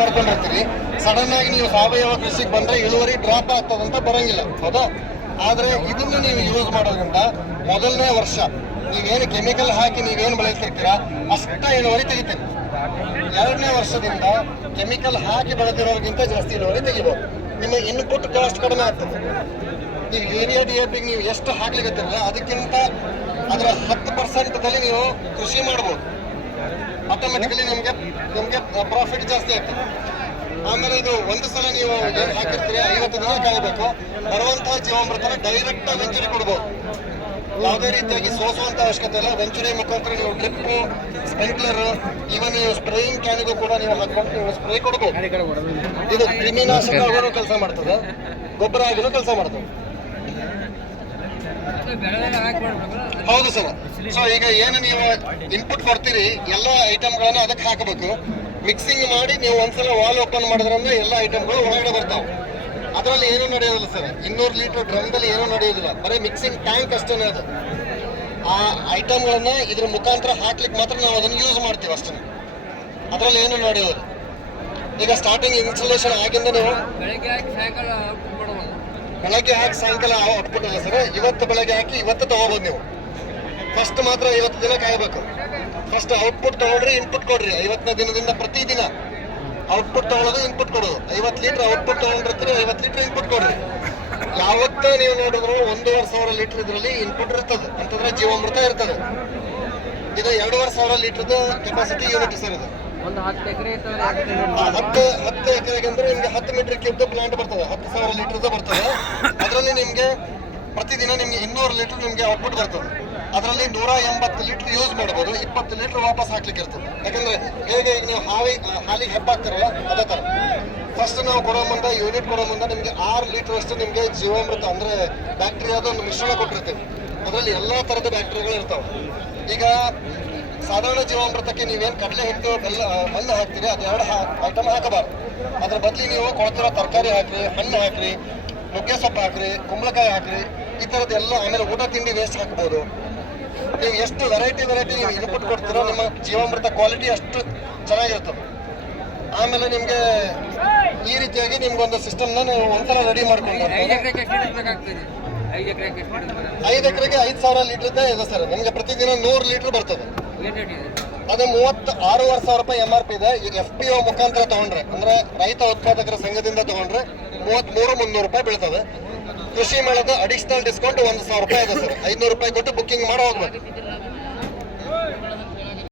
ಮಾಡ್ಕೊಂಡಿರ್ತೀರಿ. Sudden ಆಗಿ ನೀವು ಸಾವಯವ ಕೃಷಿಗೆ ಬಂದ್ರೆ ಇಳುವರಿ ಡ್ರಾಪ್ ಆಗ್ತದಂತ ಬರಂಗಿಲ್ಲ, ಹೌದಾ? ಆದ್ರೆ ಇದನ್ನು ನೀವು ಯೂಸ್ ಮಾಡೋದ್ರಿಂದ ಮೊದಲನೇ ವರ್ಷ ನೀವೇನು ಕೆಮಿಕಲ್ ಹಾಕಿ ನೀವೇನು ಬೆಳೆತಿರ್ತೀರಾ ಅಷ್ಟ ಇಳುವರಿ ತೆಗಿತೀರಿ. ಎರಡನೇ ವರ್ಷದಿಂದ ಕೆಮಿಕಲ್ ಹಾಕಿ ಬೆಳೆದಿರೋರಿಗಿಂತ ಜಾಸ್ತಿ ಇಳುವರಿ ತೆಗಿಬಹುದು. ನಿಮ್ಮ ಇನ್ಪುಟ್ ಕಾಸ್ಟ್ ಕಡಿಮೆ ಆಗ್ತದೆ. ನೀವು ಯೂರಿಯಾ DAP ನೀವು ಎಷ್ಟು ಹಾಕ್ಲಿಕ್ಕತ್ತಿರಲ್ಲ ಅದಕ್ಕಿಂತ ಅದರ 10% ನೀವು ಕೃಷಿ ಮಾಡ್ಬೋದು. ಆಟೋಮೆಟಿಕಲಿ ನಿಮ್ಗೆ ಪ್ರಾಫಿಟ್ ಜಾಸ್ತಿ ಆಗ್ತದೆ. ಆಮೇಲೆ ಇದು ಒಂದು ಸಲ ನೀವು ಏನು ಹಾಕಿರ್ತೀರಿ 50 ದಿನ ಕಾಯಬೇಕು. ಬರುವಂತಹ ಜೀವಾಮೃತನ ಡೈರೆಕ್ಟ್ ವೆಂಚುರಿ ಕೊಡ್ಬೋದು. ಯಾವುದೇ ರೀತಿಯಾಗಿ ಸೋಸುವಂತ ಅವಶ್ಯಕತೆ ಇಲ್ಲ. ವೆಂಚುರಿ ಮುಖಾಂತರ ನೀವು ಡ್ರಿಪ್, ಸ್ಪ್ರಿಂಕ್ಲರ್, ಇವನ್ ನೀವು ಸ್ಪ್ರೇಯಿಂಗ್ ಕ್ಯಾನಿಗೂ ಕೂಡ ನೀವು ಹಾಕೊಂಡು ನೀವು ಸ್ಪ್ರೇ ಕೊಡ್ಬೋದು. ಇದು ಕ್ರಿಮಿನಾಶಕ ಆಗೋ ಕೆಲಸ ಮಾಡ್ತದೆ, ಗೊಬ್ಬರ ಆಗಿನೂ ಕೆಲಸ ಮಾಡ್ತದೆ. ಹೌದು ಸರ್. ಸೊ ಈಗ ಏನು ನೀವು ಇನ್ಪುಟ್ ಕೊಡ್ತೀರಿ ಎಲ್ಲ ಐಟಮ್ಗಳನ್ನ ಅದಕ್ಕೆ ಹಾಕಬೇಕು. ಮಿಕ್ಸಿಂಗ್ ಮಾಡಿ ನೀವು ಒಂದ್ಸಲ ವಾಲ್ ಓಪನ್ ಮಾಡಿದ್ರಂದ್ರೆ ಎಲ್ಲ ಐಟಮ್ಗಳು ಹೊರಗಡೆ ಬರ್ತಾವೆ. ಅದರಲ್ಲಿ ಏನೂ ನಡೆಯೋದಿಲ್ಲ ಸರ್. 200 ಲೀಟರ್ ಡ್ರಮ್ದಲ್ಲಿ ಏನೂ ನಡೆಯೋದಿಲ್ಲ, ಬರೀ ಮಿಕ್ಸಿಂಗ್ ಟ್ಯಾಂಕ್ ಅಷ್ಟೇ ಅದು. ಆ ಐಟಮ್ಗಳನ್ನ ಇದ್ರ ಮುಖಾಂತರ ಹಾಕ್ಲಿಕ್ಕೆ ಮಾತ್ರ ನಾವು ಅದನ್ನು ಯೂಸ್ ಮಾಡ್ತೀವಿ ಅಷ್ಟೇ. ಅದರಲ್ಲಿ ಏನೂ ನಡೆಯೋದಿಲ್ಲ. ಈಗ ಸ್ಟಾರ್ಟಿಂಗ್ ಇನ್ಸ್ಟಾಲೇಷನ್ ಆಗಿಂದ ನೀವು ಬೆಳಗ್ಗೆ ಹಾಕಿ ಸಾಯಂಕಾಲ ಔಟ್ಪುಟ್ ಅಲ್ಲ ಸರ್. ಇವತ್ತು ಬೆಳಗ್ಗೆ ಹಾಕಿ ಇವತ್ತು ತಗೋಬೋದು ನೀವು. ಫಸ್ಟ್ ಮಾತ್ರ 50 ದಿನ ಕಾಯಬೇಕು. ಫಸ್ಟ್ ಔಟ್ಪುಟ್ ತಗೊಳ್ರಿ, ಇನ್ಪುಟ್ ಕೊಡ್ರಿ. 50ನೇ ದಿನದಿಂದ ಪ್ರತಿದಿನ ಔಟ್ಪುಟ್ ತಗೊಳ್ಳೋದು, ಇನ್ಪುಟ್ ಕೊಡೋದು. 50 ಲೀಟರ್ ಔಟ್ಪುಟ್ ತಗೊಂಡಿರ್ತೀರಿ, 50 ಲೀಟರ್ ಇನ್ಪುಟ್ ಕೊಡ್ರಿ. ಯಾವತ್ತೇ ನೀವು ನೋಡಿದ್ರು 1,500 ಲೀಟರ್ ಇದರಲ್ಲಿ ಇನ್ಪುಟ್ ಇರ್ತದೆ ಅಂತಂದ್ರೆ ಜೀವಾಮೃತ ಇರ್ತದೆ. ಇದು 2,500 ಲೀಟರ್ದ ಕೆಪಾಸಿಟಿ ಯೂನಿಟ್ ಸರ್. ಇದು 10 ಎಕರೆಗೆ ಅಂದ್ರೆ ನಿಮ್ಗೆ 10 ಮೀಟರ್ ಕ್ಯೂಬ್ ಪ್ಲಾಂಟ್ ಬರ್ತದೆ. 10,000 ಲೀಟರ್ದ ಬರ್ತದೆ. ಅದರಲ್ಲಿ ನಿಮ್ಗೆ ಪ್ರತಿದಿನ ನಿಮ್ಗೆ 200 ಲೀಟರ್ ನಿಮ್ಗೆ ಔಟ್ಪುಟ್ ಬರ್ತದೆ. ಅದರಲ್ಲಿ 180 ಲೀಟರ್ ಯೂಸ್ ಮಾಡ್ಬೋದು, 20 ಲೀಟರ್ ವಾಪಸ್ ಹಾಕ್ಲಿಕ್ಕೆ ಇರ್ತದೆ. ಯಾಕಂದ್ರೆ ಹೇಗೆ ಈಗ ನೀವು ಹಾಲಿಗೆ ಹೆಪ್ಪಾಗ್ತಾರಲ್ಲ ಅದೇ ತರ. ಫಸ್ಟ್ ನಾವು ಕೊಡೋ ಮುಂದೆ ಯೂನಿಟ್ ಕೊಡೋ ಮುಂದೆ ನಿಮ್ಗೆ 6 ಲೀಟರ್ ಅಷ್ಟು ನಿಮ್ಗೆ ಜೀವಾಮೃತ ಅಂದ್ರೆ ಬ್ಯಾಕ್ಟೀರಿಯಾದ ಒಂದು ಮಿಶ್ರಣ ಕೊಟ್ಟಿರ್ತೀವಿ. ಅದರಲ್ಲಿ ಎಲ್ಲಾ ತರದ ಬ್ಯಾಕ್ಟೀರಿಯಾಗಳು ಇರ್ತಾವೆ. ಈಗ ಸಾಧಾರಣ ಜೀವಾಮೃತಕ್ಕೆ ನೀವೇನು ಕಡಲೆ ಹಿಟ್ಟು ಮಣ್ಣು ಹಾಕ್ತೀರಿ, ಅದು 2 ಐಟಮ್ ಹಾಕಬಾರ್ದು. ಅದ್ರ ಬದಲಿ ನೀವು ಕೊಡ್ತಿರೋ ತರಕಾರಿ ಹಾಕ್ರಿ, ಹಣ್ಣು ಹಾಕ್ರಿ, ನುಗ್ಗೆ ಸೊಪ್ಪು ಹಾಕ್ರಿ, ಕುಂಬಳಕಾಯಿ ಹಾಕ್ರಿ, ಈ ಥರದ್ದು ಎಲ್ಲ. ಆಮೇಲೆ ಊಟ ತಿಂಡಿ ವೇಸ್ಟ್ ಹಾಕ್ಬೋದು. ನೀವು ಎಷ್ಟು ವೆರೈಟಿ ನೀವು ಇನ್ಪುಟ್ ಕೊಡ್ತೀರೋ ನಿಮ್ಮ ಜೀವಾಮೃತ ಕ್ವಾಲಿಟಿ ಅಷ್ಟು ಚೆನ್ನಾಗಿರ್ತದೆ. ಆಮೇಲೆ ನಿಮ್ಗೆ ಈ ರೀತಿಯಾಗಿ ನಿಮ್ಗೊಂದು ಸಿಸ್ಟಮ್ನ ನೀವು ಒಂದ್ಸಲ ರೆಡಿ ಮಾಡ್ಕೊಂಡು 5 ಎಕರೆಗೆ 5,000 ಲೀಟರ್ದೇ ಇದೆ ಸರ್. ನಿಮ್ಗೆ ಪ್ರತಿದಿನ 100 ಲೀಟರ್ ಬರ್ತದೆ. ಅದು 36,500 ರೂಪಾಯಿ MRP ಇದೆ. ಈಗ FPO ಮುಖಾಂತರ ತಗೊಂಡ್ರೆ ಅಂದ್ರೆ ರೈತ ಉತ್ಪಾದಕರ ಸಂಘದಿಂದ ತಗೊಂಡ್ರೆ 33,300 ರೂಪಾಯಿ ಬೀಳ್ತದೆ. ಕೃಷಿ ಮೇಳದ ಅಡಿಷನಲ್ ಡಿಸ್ಕೌಂಟ್ 1,000 ರೂಪಾಯಿ ಇದೆ ಸರ್. 500 ರೂಪಾಯಿ ಕೊಟ್ಟು ಬುಕ್ಕಿಂಗ್ ಮಾಡಿ ಹೋಗ್ಬೇಕು.